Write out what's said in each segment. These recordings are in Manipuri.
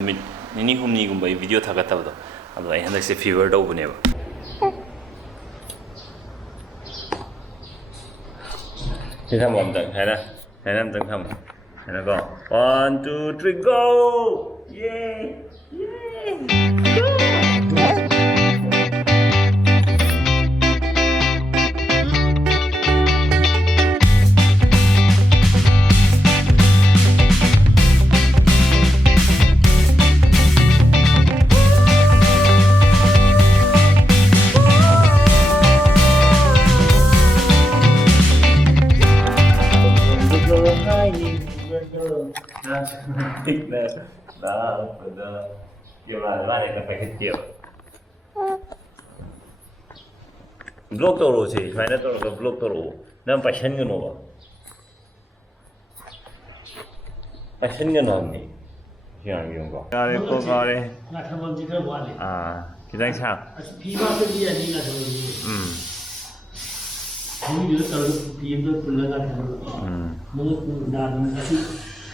ꯅꯨꯃꯤꯠ ꯅꯤꯅꯤ ꯍꯨꯝꯅꯤꯒꯨꯝꯕ ꯑꯩ ꯚꯤꯗꯤꯑꯣ ꯊꯥꯒꯠꯇꯕꯗꯣ ꯑꯗꯣ ꯑꯩ ꯍꯟꯗꯛꯁꯦ ꯐꯤꯚꯔ ꯇꯧꯕꯅꯦꯕ ꯁꯤ ꯊꯝꯃꯣ ꯑꯝꯇꯪ ꯍꯥꯏꯅ ꯑꯝꯇꯪ ꯊꯝꯃꯣ ꯍꯥꯏꯅꯀꯣ 1 2 3 go ꯌꯦ ब्लॉक तौरो से सुमाइना तौरगा ब्लॉक तौरो नम पाइसनगनोबा पाइसनगनो हमनी सिगां यंगो गारे को गारे ना थमम जी खर वाले खिदां सा फीमा पे दिया नी ना थमम जी हम यो तौर पीएम तो पुल्लगा थमम मो दान असि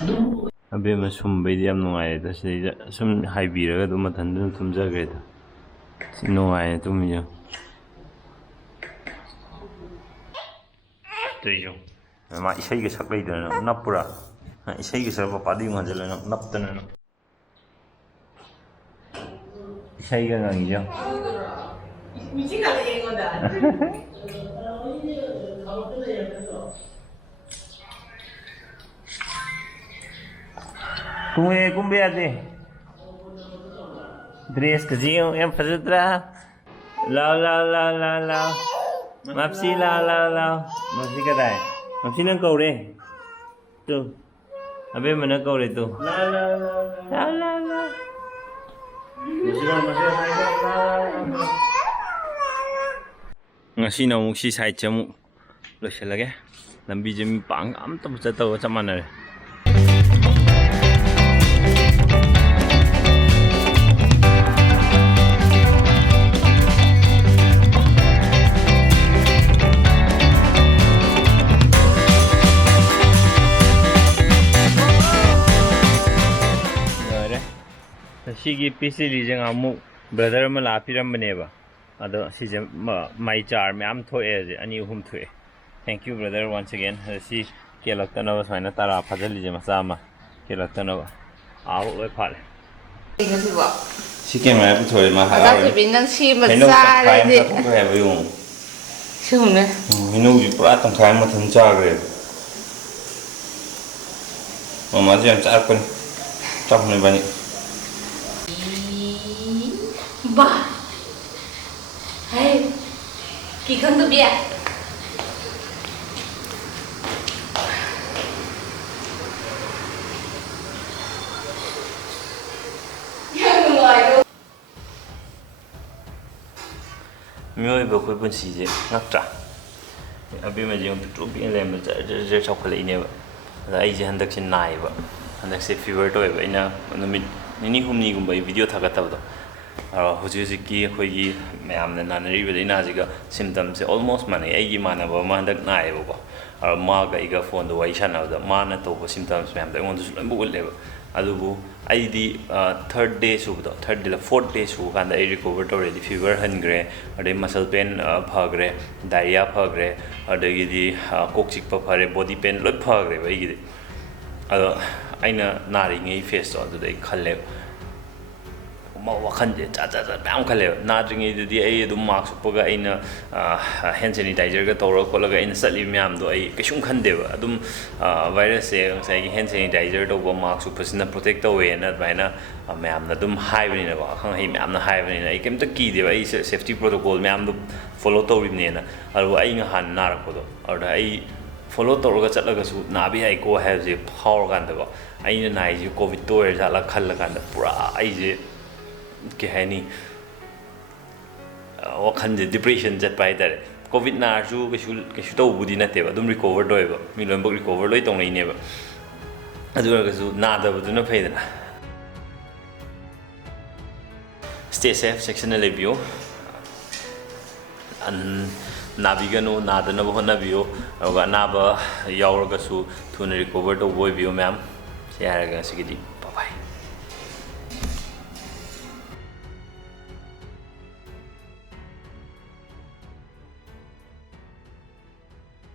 अदुम अबे मसुम बैदि याम नुंगाय दा सिदा सुम हाइबिरगा दु मथन दु तुमजग्रे दा सि नुंगाय तुमयो तैजो मा इसैगे सकलैदना नपुरा इसैगे सब पादी मंजलना नपतना इसैगा नंगियो मिचिगा येंगोदा कुंबे आदे dress कजियो M फजद्रा La Mapsi la Mapsi kada hai Mapsi nang kau re tu abe mana kau re tu la ngasi na muk si side chamu loiselage lambi je mi pang am tam cha taw cha manare सिगी पीसी लीजिंग अमु ब्रदर में लाफिरम बनेबा अदो सिजे माई चार मैम थोए जे अनि हुम थोए thank you brother once again सी केलक्तनव साइना तारा फजल लीजे मसा मा केलक्तनव आओ ओय फाले सी कैमरा पे थोए मा हारा अदा पे नंग सी मजा रे दे है बयो सुने हिनो जी पूरा तंखाय मथन चागरे ममा जे चाकन चाकने बनी Ba, hey, kỳ không được bia. Mười bữa cuối buồn xì gì, ngắt trả. Abi mà dùng tụt biển lên mà giờ sau khi lấy nè vậy, là ai chỉ hành động trên này vậy, hành động sẽ fever thôi vậy nè, mình nini hôm nay cũng bảy video thắc tao đó. Hujiki hoigi ma'am ने नानरी बदेना जिगा symptom से almost माने एगी माना बा मानदक नाय बको और मा गइगा फोन दो वाइसा ना द माना तो symptoms मैम द ओन दुस लंबु लेबा अदुबु आईदी थर्ड डे सुबदो थर्ड डे फोर्थ डे सु कांद आई रिकवर तोरेदी फीवर हनग्रे अदे मसल पेन फगरे डायरिया फगरे अदगिदी कोक चिकपा फरे बॉडी पेन लोय फगरे बइगिदी अदो आइना नारिङै फेस तो अदुदै खल्ले वाखंजे चाचा मैम खले नाद्रिङैदुदी आई अदुम मास्क उप्पगा अइना हैंड सैनिटाइजर का तौर खोलगा अइना चली मैम दो आई कैसुम खंदेबा अदुम वायरस से ngसाई हैंड सैनिटाइजर तौबा मास्क उप्पसिना प्रोटेक्ट तौवेना अदमाइना मैम ना अदुम हाइबनिना को खंग हई मैम ना हाइबनिना आई केमता कीदेबा आई सेफ्टी प्रोटोकॉल मैम दो फॉलो तौरिनेना अरु आई हान नारकोदो अरदा आई फॉलो तौरगा चलगासु नाबि आई को हैजे फावर कांदबो आइना नाइजे कोविड तोयर जाला खल्ला कांदा पूरा आइजे के है नी वखन जे डिप्रेशन चट पाई तारे कोविड नारजु केसु तो बुदी नतेबा दुम रिकवर दोयबा मी लोंबक रिकवर लोय तोंनै नेबा अदुरगसु नादबदुना फैदना स्टे सेफ सेक्शन लेबियो नाबिगनो नादनब होनबियो अगा नाबा यावरगसु थुन रिकवर तो बोयबियो मैम से हारगा सिगिदी